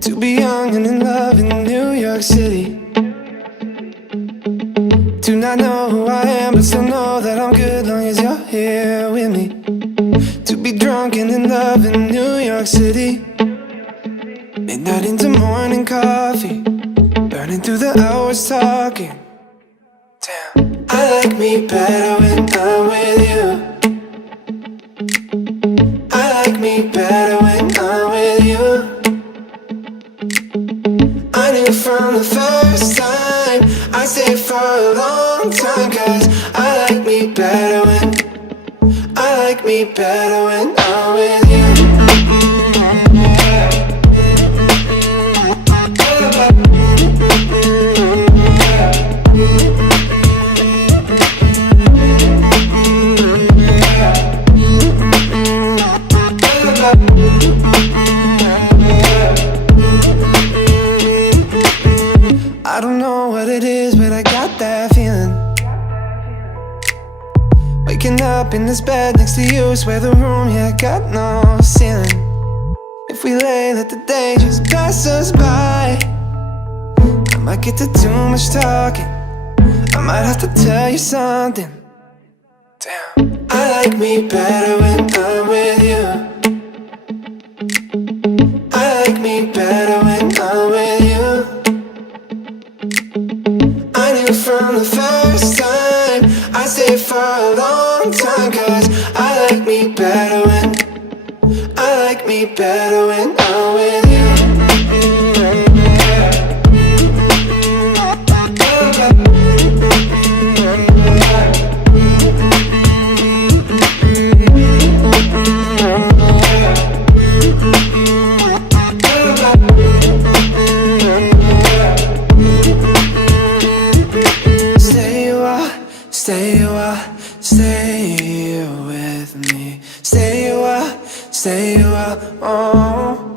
To be young and in love in New York City. Do not know who I am, but still know that I'm good long as you're here with me. To be drunk and in love in New York City. Midnight into morning coffee, burning through the hours talking. Damn, I like me better when I'm with you. I like me better when I'm with you. I knew from the first time I'd stay for a long time, 'cause I like me better when I'm with you. I don't know what it is, but I got that feeling. Waking up in this bed next to you, swear the room, yeah, got no ceiling. If we lay, let the day just pass us by. I might get to too much talking, I might have to tell you something. Damn, I like me better when I'm with you. I like me better when I'm with you. I knew from the first time I'd stay for a long time, 'cause I like me better when I'm with you. Stay with me. Stay a while, oh.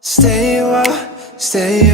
Stay a while, stay